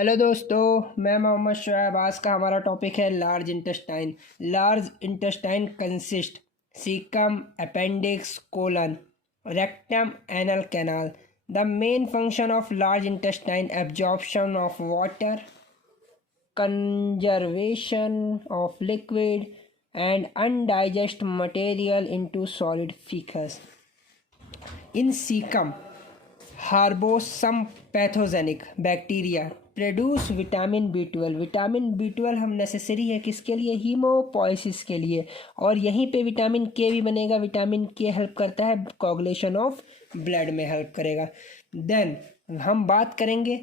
Hello दोस्तों, मैं मोहम्मद शुएब। आज का हमारा टॉपिक है large intestine. Large intestine consist caecum, appendix, colon, rectum, anal canal. The main function of large intestine absorption of water, conservation of liquid and undigested material into solid feces. In cecum, harbors some pathogenic bacteria produce vitamin B12। Vitamin B12 हम necessary है किसके लिए? Haemopoiesis के लिए। और यहीं पे vitamin के भी बनेगा। विटामिन के हेल्प करता है कोगुलेशन ऑफ ब्लड में हेल्प करेगा। देन हम बात करेंगे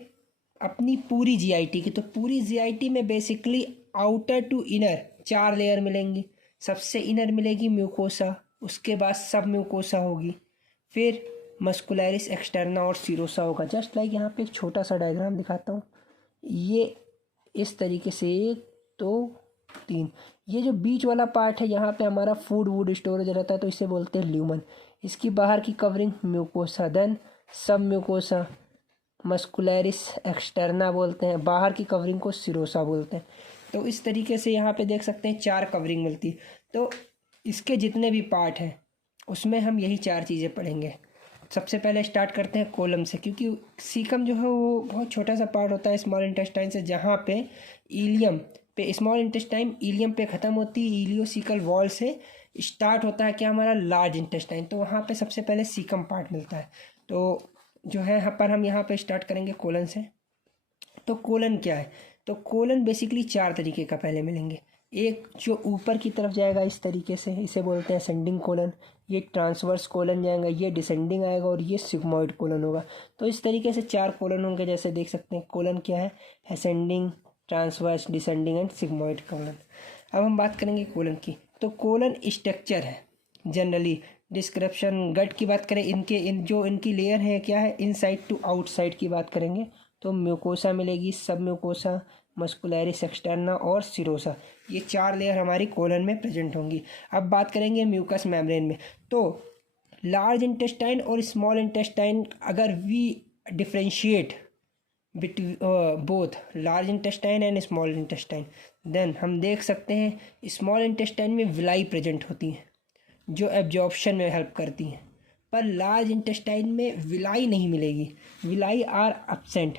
अपनी पूरी जीआईटी की। तो पूरी जीआईटी में basically outer to inner 4 layer मिलेंगी। सबसे इनर मिलेगी म्यूकोसा, उसके बाद सब म्यूकोसा होगी, फिर मस्कुलरिस एक्सटर्ना और सीरोसा होगा। जस्ट लाइक यहाँ पे एक छोटा सा डायग्राम दिखाता हूँ। ये इस तरीके से 1 2 3। ये जो बीच वाला पार्ट है यहाँ पे हमारा फूड वूड स्टोरेज रहता है, तो इसे बोलते हैं ल्यूमन। इसकी बाहर की कवरिंग म्यूकोसा, देन सब म्यूकोसा, मस्कुलरिस एक्सटर्ना बोलते हैं, बाहर की कवरिंग को सिरोसा बोलते हैं। तो इस तरीके से यहाँ पे देख सकते हैं 4 कवरिंग मिलती है। तो इसके जितने भी पार्ट हैं उसमें हम यही 4 चीज़ें पढ़ेंगे। सबसे पहले स्टार्ट करते हैं कोलम से, क्योंकि सीकम जो है वो बहुत छोटा सा पार्ट होता है स्मॉल इंटेस्टाइन से, जहाँ पे इलियम पे स्मॉल इंटेस्टाइन इलियम पे ख़त्म होती है। इलियोसिकल वॉल से स्टार्ट होता है क्या हमारा लार्ज इंटेस्टाइन। तो वहाँ पे सबसे पहले सीकम पार्ट मिलता है। तो जो है यहाँ पर हम यहाँ पे स्टार्ट करेंगे कोलन से। तो कोलन क्या है? तो कोलन बेसिकली 4 तरीके का पहले मिलेंगे। एक जो ऊपर की तरफ जाएगा इस तरीके से, इसे बोलते हैं असेंडिंग कोलन। ये ट्रांसवर्स कोलन जाएगा, ये डिसेंडिंग आएगा, और ये सिग्मोइड कोलन होगा। तो इस तरीके से 4 कोलन होंगे। जैसे देख सकते हैं कोलन क्या है, ascending, transverse, descending and sigmoid colon. अब हम बात करेंगे कोलन की। तो कोलन स्ट्रक्चर है जनरली। डिस्क्रिप्शन गट की बात करें, इनकी लेयर है क्या है, इनसाइड टू आउटसाइड की बात करेंगे तो म्यूकोसा मिलेगी, सब म्यूकोसा, मस्कुलरिस एक्सटर्ना और सिरोसा। ये 4 लेयर हमारी कोलन में प्रेजेंट होंगी। अब बात करेंगे म्यूकस मेम्ब्रेन में। तो लार्ज इंटेस्टाइन और स्मॉल इंटेस्टाइन अगर we differentiate between both large intestine and small intestine, then हम देख सकते हैं स्मॉल इंटेस्टाइन में विलाई प्रेजेंट होती हैं जो एब्जॉर्प्शन में हेल्प करती हैं, पर लार्ज इंटेस्टाइन में विलाई नहीं मिलेगी। Villi are absent.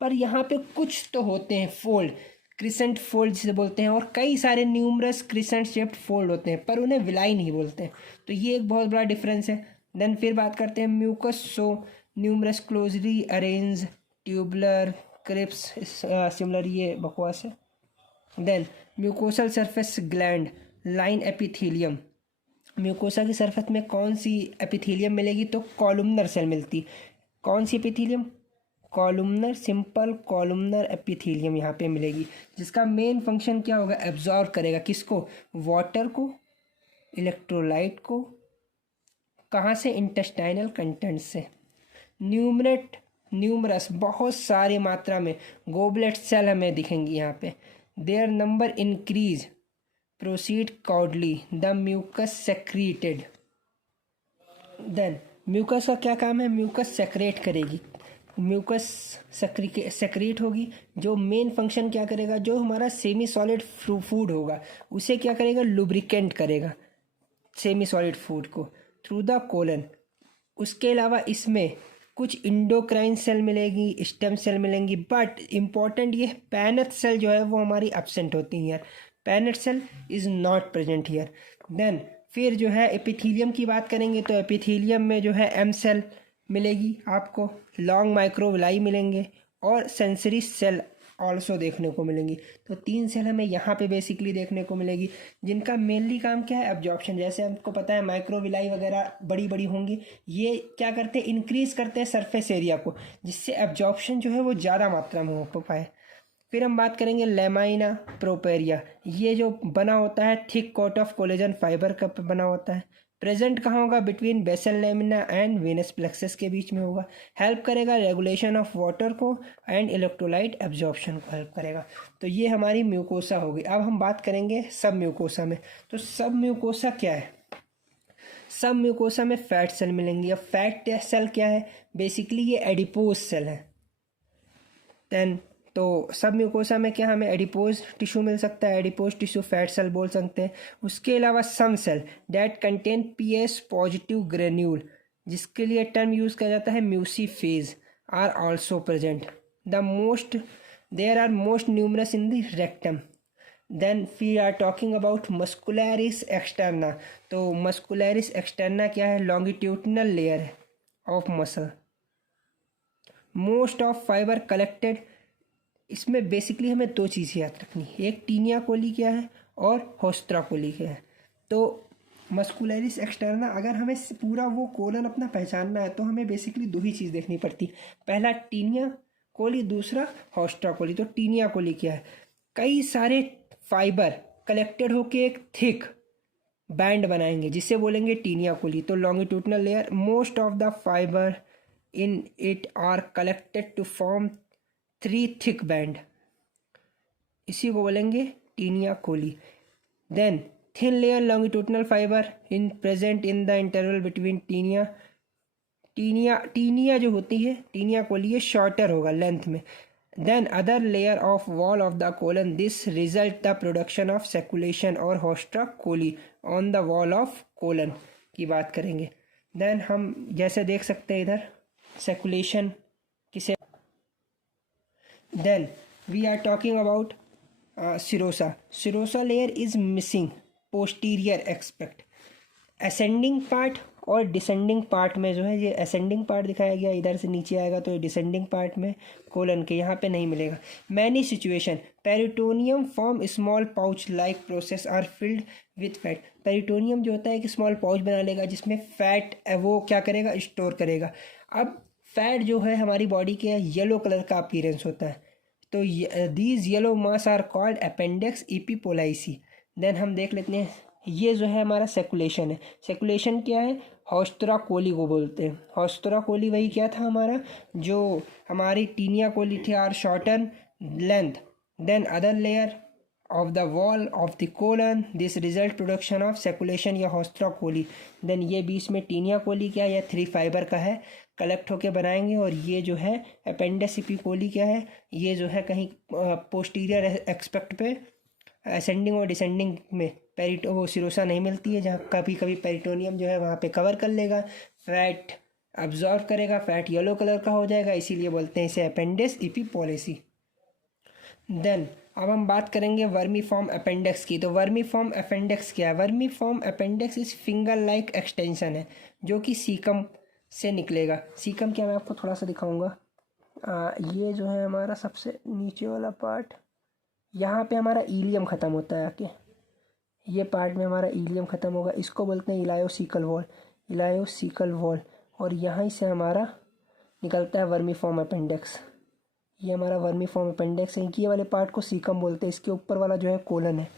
पर यहाँ पे कुछ तो होते हैं फोल्ड, क्रिसेंट फोल्ड जिसे बोलते हैं, और कई सारे न्यूमरस क्रिसेंट शेप्ड फोल्ड होते हैं, पर उन्हें विलाई नहीं बोलते हैं। तो ये एक बहुत बड़ा डिफरेंस है। देन फिर बात करते हैं mucus. So numerous closely arrange, tubular, crypts, similar, ये बकवास है। Then mucosal surface gland, line epithelium. Mucosa की सरफेस में कौन सी एपिथेलियम मिलेगी? तो कॉलुमनर सेल मिलती। कौन सी epithelium? Columnar, simple columnar epithelium यहाँ पे मिलेगी, जिसका मेन फंक्शन क्या होगा? एब्जॉर्ब करेगा किसको? वाटर को, इलेक्ट्रोलाइट को। कहाँ से? इंटेस्टाइनल कंटेंट से। न्यूमरस, बहुत सारी मात्रा में गोबलेट सेल हमें दिखेंगी यहाँ पे। Their number increase, proceed accordingly, the mucus secreted. Then mucus का क्या काम है? म्यूकस सेक्रेट करेगी, म्यूकस सेक्रेट होगी। जो मेन फंक्शन क्या करेगा? जो हमारा सेमी सॉलिड फूड होगा उसे क्या करेगा? लुब्रिकेंट करेगा सेमी सॉलिड फूड को थ्रू द कोलन। उसके अलावा इसमें कुछ इंडोक्राइन सेल मिलेगी, स्टेम सेल मिलेंगी, बट इम्पॉर्टेंट ये पैनेट सेल जो है वो हमारी एब्सेंट होती है। Paneth cell is not present here. Then फिर जो है एपिथेलियम की बात करेंगे तो एपिथेलियम में जो है एम सेल मिलेगी आपको, लॉन्ग माइक्रोविलाई मिलेंगे, और सेंसरी सेल ऑल्सो देखने को मिलेंगी। तो 3 सेल हमें यहाँ पे बेसिकली देखने को मिलेगी, जिनका मेनली काम क्या है? एब्जॉर्प्शन। जैसे हमको पता है माइक्रोविलाई वगैरह बड़ी बड़ी होंगी, ये क्या करते हैं? इंक्रीज करते हैं सरफेस एरिया को, जिससे एब्जॉर्प्शन जो है वो ज़्यादा मात्रा में हो पाए। फिर हम बात करेंगे लेमाइना प्रोपेरिया। ये जो बना होता है thick coat of collagen fibre का बना होता है। प्रेजेंट कहाँ होगा? Between basal lamina and venous plexus के बीच में होगा। हेल्प करेगा रेगुलेशन ऑफ वाटर को एंड इलेक्ट्रोलाइट एब्जॉर्प्शन को हेल्प करेगा। तो ये हमारी म्यूकोसा होगी। अब हम बात करेंगे सब म्यूकोसा में। तो सब म्यूकोसा क्या है? सब म्यूकोसा में फैट सेल मिलेंगी। अब फैट सेल क्या है? बेसिकली ये एडिपोज सेल है। देन तो सब म्यूकोसा में क्या हमें एडिपोज टिश्यू मिल सकता है, एडिपोज टिश्यू फैट सेल बोल सकते हैं। उसके अलावा some cell that contain PAS positive granule, जिसके लिए टर्म यूज़ किया जाता है muciphage, are also present. There are most numerous in the rectum. Then we are talking about muscularis externa. तो मस्कुलरिस एक्सटर्ना क्या है? Longitudinal layer of muscle, most of fiber collected. इसमें basically हमें दो चीज़ें याद रखनी है, एक टीनिया कोली क्या है और होस्ट्रा कोली क्या है। तो मस्कुलरिस एक्सटर्ना, अगर हमें पूरा वो कोलन अपना पहचानना है तो हमें बेसिकली दो ही चीज़ देखनी पड़ती, पहला टीनिया कोली, दूसरा होस्ट्रा कोली। तो टीनिया कोली क्या है? कई सारे फाइबर कलेक्टेड होके एक थिक बैंड बनाएंगे जिसे बोलेंगे टीनिया कोली। तो longitudinal layer, most of the fibre in it are collected to form 3 thick band, इसी को बोलेंगे taenia coli. Then thin layer longitudinal fibre in present in the interval between taenia जो होती है, टीनिया कोली, ये shorter होगा length में। Then other layer of wall of the colon, this result the production of sacculation और haustra coli on the wall of colon की बात करेंगे। देन हम जैसे देख सकते हैं इधर सेकुलेशन किसे। Then we are talking about serosa layer is missing posterior aspect. Ascending part और डिसेंडिंग पार्ट में जो है, ये असेंडिंग पार्ट दिखाया गया, इधर से नीचे आएगा तो ये डिसेंडिंग पार्ट में कोलन के यहाँ पे नहीं मिलेगा। Many situation peritoneum form small pouch like process are filled with fat. Peritoneum जो होता है एक स्मॉल पाउच बना लेगा जिसमें फैट वो क्या करेगा? स्टोर करेगा। अब फैट जो है हमारी बॉडी के येलो कलर का अपीयरेंस होता है, तो these yellow mass are called appendix epiploicae. Then हम देख लेते हैं, ये जो है हमारा सेकुलेशन है। सेकुलेशन क्या है? होस्ट्रा कोली को बोलते हैं। होस्ट्रा कोली वही क्या था हमारा, जो हमारी टीनिया कोली थी, are shorten length. Then other layer of the wall of the colon, this result production of sacculation या होस्ट्रा कोली। देन ये बीच में टीनिया कोली क्या है, या 3 फाइबर का है, कलेक्ट होके बनाएंगे। और ये जो है अपेंडिक्स इपीकोली क्या है, ये जो है कहीं पोस्टीरियर एक्सपेक्ट पे असेंडिंग और डिसेंडिंग में वो सिरोसा नहीं मिलती है, जहाँ कभी कभी पेरिटोनियम जो है वहाँ पे कवर कर लेगा, फैट अब्जॉर्व करेगा, फैट येलो कलर का हो जाएगा, इसीलिए बोलते हैं इसे अपेंडिक्स इपीपोलिसी। देन अब हम बात करेंगे वर्मीफॉर्म अपेंडिक्स की। तो वर्मीफॉर्म अपेंडिक्स क्या है? वर्मीफॉर्म अपेंडिक्स इस फिंगर लाइक एक्सटेंशन है जो कि सीकम से निकलेगा। सीकम क्या, मैं आपको थोड़ा सा दिखाऊंगा। ये जो है हमारा सबसे नीचे वाला पार्ट, यहाँ पे हमारा इलियम ख़त्म होता है आके, ये पार्ट में हमारा इलियम ख़त्म होगा, इसको बोलते हैं इलायोसिकल वॉल, इलायोसिकल वॉल। और यहाँ से हमारा निकलता है वर्मीफॉर्म अपेंडिक्स। ये हमारा वर्मीफॉर्म अपेंडिक्स है, ये वाले पार्ट को सीकम बोलते हैं, इसके ऊपर वाला जो है कोलन है।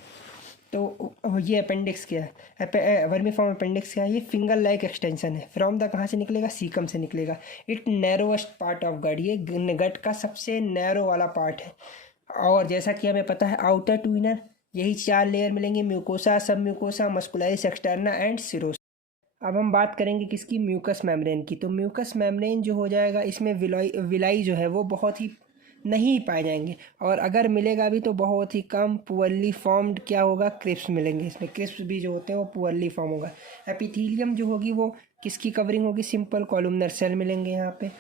तो ये अपेंडिक्स क्या है? वर्मीफॉर्म अपेंडिक्स क्या है? ये फिंगर लाइक एक्सटेंशन है। फ्रॉम द कहाँ से निकलेगा? सीकम से निकलेगा। It narrowest part of gut, ये गट का सबसे नैरो वाला पार्ट है। और जैसा कि हमें पता है आउटर टू इनर, यही 4 लेयर मिलेंगे, म्यूकोसा, सब mucosa, muscularis externa and serosa. अब हम बात करेंगे किसकी? म्यूकस मेम्ब्रेन की। तो म्यूकस मेम्ब्रेन जो हो जाएगा, इसमें विलाई जो है वो बहुत ही नहीं पाए जाएंगे, और अगर मिलेगा भी तो बहुत ही कम। पुअरली फॉर्म्ड क्या होगा? क्रिप्स मिलेंगे इसमें, क्रिप्स भी जो होते हैं वो पुअरली फॉर्म होगा। एपिथीलियम जो होगी वो किसकी कवरिंग होगी? सिंपल कॉलमनर सेल मिलेंगे यहाँ पे,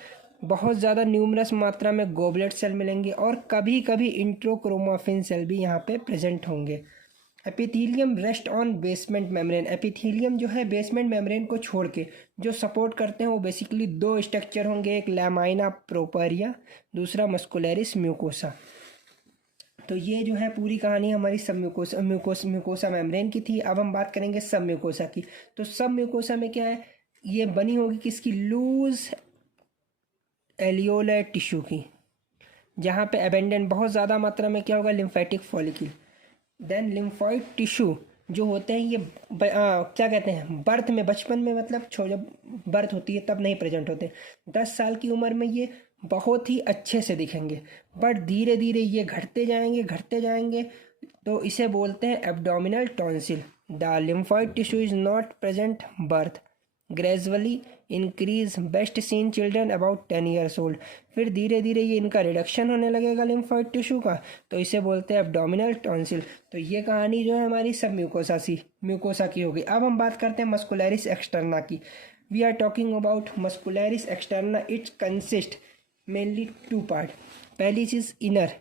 बहुत ज़्यादा न्यूमरस मात्रा में गोबलेट सेल मिलेंगे, और कभी कभी इंट्रोक्रोमाफिन सेल भी यहाँ पे प्रेजेंट होंगे। Epithelium rest on basement membrane. Epithelium जो है बेसमेंट मेम्ब्रेन को छोड़ के जो सपोर्ट करते हैं वो बेसिकली 2 स्ट्रक्चर होंगे, एक लैमाइना प्रोपरिया, दूसरा मस्कुलरिस म्यूकोसा। तो ये जो है पूरी कहानी हमारी सब म्यूकोसा मेम्ब्रेन की थी। अब हम बात करेंगे सब म्यूकोसा की। तो सब म्यूकोसा में क्या है? ये बनी होगी किसकी? लूज एलियोलर टिश्यू की, जहाँ पे एबेंडेंट बहुत ज़्यादा मात्रा में क्या होगा? Lymphatic follicle. Then lymphoid tissue जो होते हैं ये क्या कहते हैं, बर्थ में, बचपन में, मतलब जब बर्थ होती है तब नहीं प्रेजेंट होते। 10 साल की उम्र में ये बहुत ही अच्छे से दिखेंगे, बट धीरे धीरे ये घटते जाएंगे। तो इसे बोलते हैं abdominal tonsil. The lymphoid tissue is not present birth gradually increase best seen children about 10 years old. फिर धीरे धीरे ये इनका रिडक्शन होने लगेगा लिम्फोइड टिश्यू का, तो इसे बोलते हैं एब्डोमिनल टॉन्सिल। तो ये कहानी जो है हमारी सब म्यूकोसा की होगी। अब हम बात करते हैं मस्कुलरिस एक्सटर्ना की। We are talking about muscularis externa. It's consist mainly to part. पहली चीज़ इनर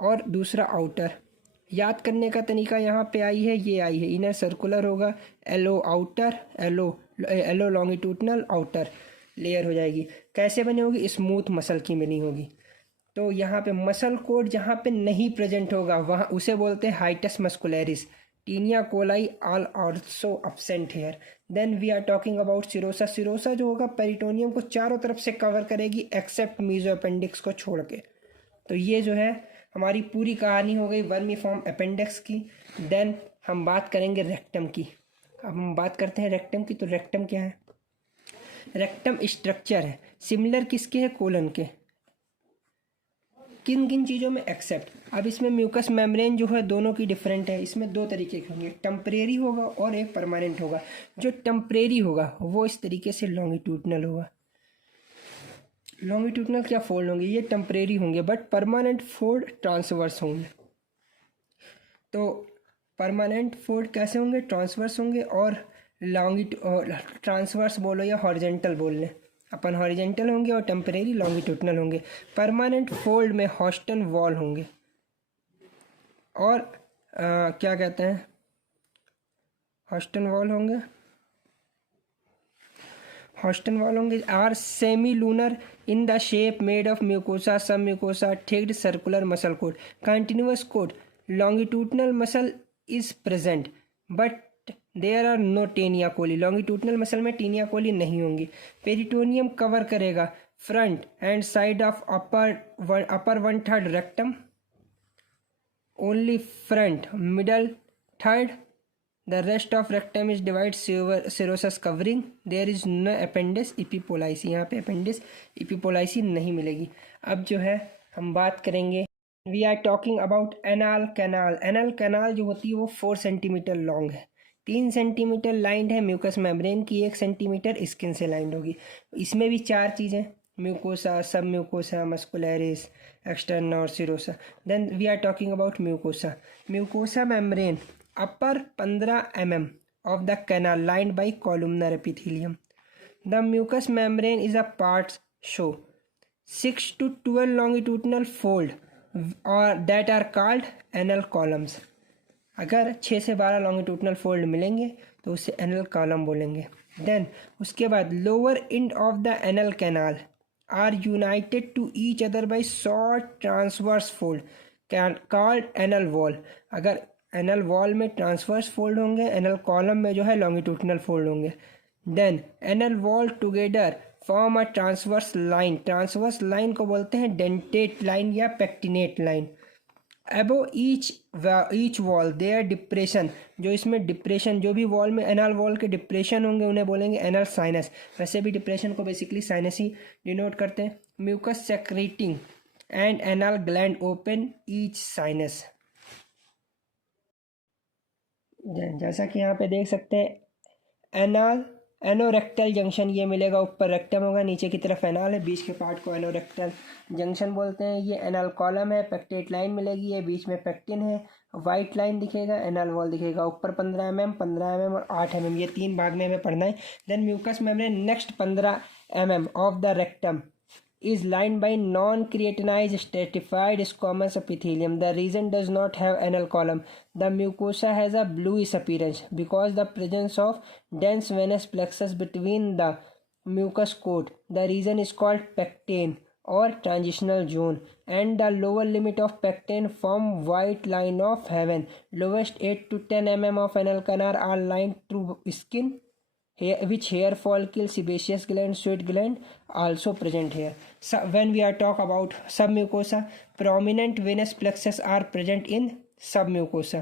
और दूसरा आउटर। याद करने का तरीका यहाँ पे आई है, ये आई है, इनर सर्कुलर होगा, एलो आउटर, एलो लॉन्गिट्यूडनल आउटर लेयर हो जाएगी। कैसे बनी होगी? स्मूथ मसल की बनी होगी। तो यहाँ पे मसल कोड जहाँ पे नहीं प्रेजेंट होगा वहाँ उसे बोलते हैं hiatus muscularis. Taenia coli all also absent here. Then we are talking about serosa. Serosa जो होगा पेरिटोनियम को चारों तरफ से कवर करेगी एक्सेप्ट मीजो अपेंडिक्स को छोड़ के। तो ये जो है हमारी पूरी कहानी हो गई वर्मीफॉर्म अपेंडिक्स की। देन हम बात करेंगे रेक्टम की। अब हम बात करते हैं रेक्टम की। तो रेक्टम क्या है? रेक्टम स्ट्रक्चर है सिमिलर किसके है? कोलन के। किन किन चीज़ों में? एक्सेप्ट। अब इसमें म्यूकस मेम्ब्रेन जो है दोनों की डिफरेंट है। इसमें दो तरीके के होंगे, टेम्परेरी होगा और एक परमानेंट होगा। जो टेम्परेरी होगा वो इस तरीके से लॉन्गिट्यूडनल होगा। लॉन्गिट्यूडनल क्या फोल्ड होंगे? ये टेम्परेरी होंगे, बट परमानेंट फोल्ड ट्रांसवर्स होंगे। तो परमानेंट फोल्ड कैसे होंगे? ट्रांसवर्स होंगे। और ट्रांसवर्स बोलो या हॉरिजेंटल बोल लें, अपन हॉरिजेंटल होंगे और टेम्परेरी लॉन्गिट्यूडनल होंगे। परमानेंट फोल्ड में हॉस्टन वॉल होंगे और क्या कहते हैं, हॉस्टन वॉल होंगे, हॉस्टन वॉल होंगे are semi lunar in the shape made of mucosa, सब mucosa, thick circular muscle coat, continuous coat, longitudinal muscle is present but there are no taenia coli. Longitudinal muscle में taenia coli नहीं होंगी। Peritoneum cover करेगा front and side of upper 1/3 rectum, only front, middle third, the rest of rectum is divided serosus covering, there is no appendix epipolysi। यहाँ पे appendix epipolysi नहीं मिलेगी। अब जो है हम बात करेंगे, we are talking about anal canal. Anal canal जो होती है वो 4 सेंटीमीटर लॉन्ग है, 3 सेंटीमीटर लाइंड है म्यूकस मेम्ब्रेन की, 1 सेंटीमीटर स्किन से लाइंड होगी। इसमें भी 4 चीज़ें, म्यूकोसा, सब म्यूकोसा, मस्कुलरिस एक्सटर्ना और serosa. Then we are talking about mucosa. Mucosa membrane upper 15 mm of the canal lined by columnar epithelium. The mucous membrane is a part show 6 to 12 longitudinal fold or that are called anal columns। अगर 6 से 12 longitudinal fold मिलेंगे तो उसे anal column बोलेंगे। Then उसके बाद lower end of the anal canal are united to each other by short transverse fold called anal wall। अगर anal wall में ट्रांसवर्स फोल्ड होंगे, एनल कॉलम में जो है लॉन्गिट्यूडनल फोल्ड होंगे। Then anal wall together form a transverse line. Transverse line को बोलते हैं डेंटेट लाइन या pectinate line. Above each wall there depression, जो इसमें डिप्रेशन, जो भी वॉल में एनल वॉल के डिप्रेशन होंगे उन्हें बोलेंगे एनल साइनस। वैसे भी डिप्रेशन को बेसिकली साइनस ही डिनोट करते हैं। Mucus secreting and anal gland open each sinus. जैसा कि यहाँ पे देख सकते हैं एनोरेक्टल जंक्शन ये मिलेगा, ऊपर रेक्टम होगा, नीचे की तरफ एनाल है, बीच के पार्ट को एनोरेक्टल जंक्शन बोलते हैं। ये एनाल कॉलम है, पेक्टेट लाइन मिलेगी, ये बीच में पेक्टिन है, वाइट लाइन दिखेगा, एनाल वॉल दिखेगा, ऊपर 15 mm, 15 mm और 8 mm, ये 3 भाग में हमें पढ़ना है। Then mucous membrane next 15 mm of the rectum is lined by non-creatinized stratified squamous epithelium. The region does not have anal column. The mucosa has a bluish appearance because the presence of dense venous plexus between the mucous coat. The region is called pectine or transitional zone, and the lower limit of pectine form white line of heaven. Lowest 8 to 10 mm of anal canal are lined through skin, which hair follicle, sebaceous gland, sweat gland also present here. So when we are talk about submucosa, prominent venous plexus are present in submucosa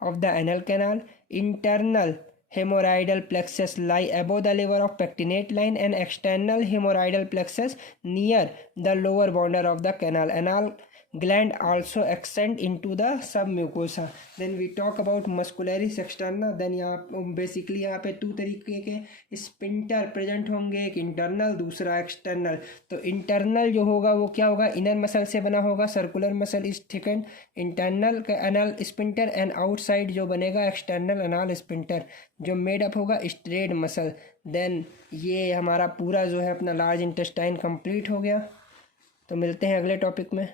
of the anal canal. Internal hemorrhoidal plexus lie above the level of pectinate line, and external hemorrhoidal plexus near the lower border of the canal. Anal gland also extend into the submucosa. Then we talk about muscularis externa. Then यहाँ basically यहाँ पे 2 तरीके के sphincter present होंगे, एक internal दूसरा external. तो internal जो होगा वो क्या होगा, इनर मसल से बना होगा, circular muscle is thicken, internal का एनल स्पिंटर, एंड आउटसाइड जो बनेगा एक्सटर्नल एनल स्पिंटर जो मेड अप होगा स्ट्रेट मसल. देन ये हमारा पूरा जो है अपना लार्ज इंटेस्टाइन कंप्लीट हो गया. तो मिलते हैं अगले टॉपिक में.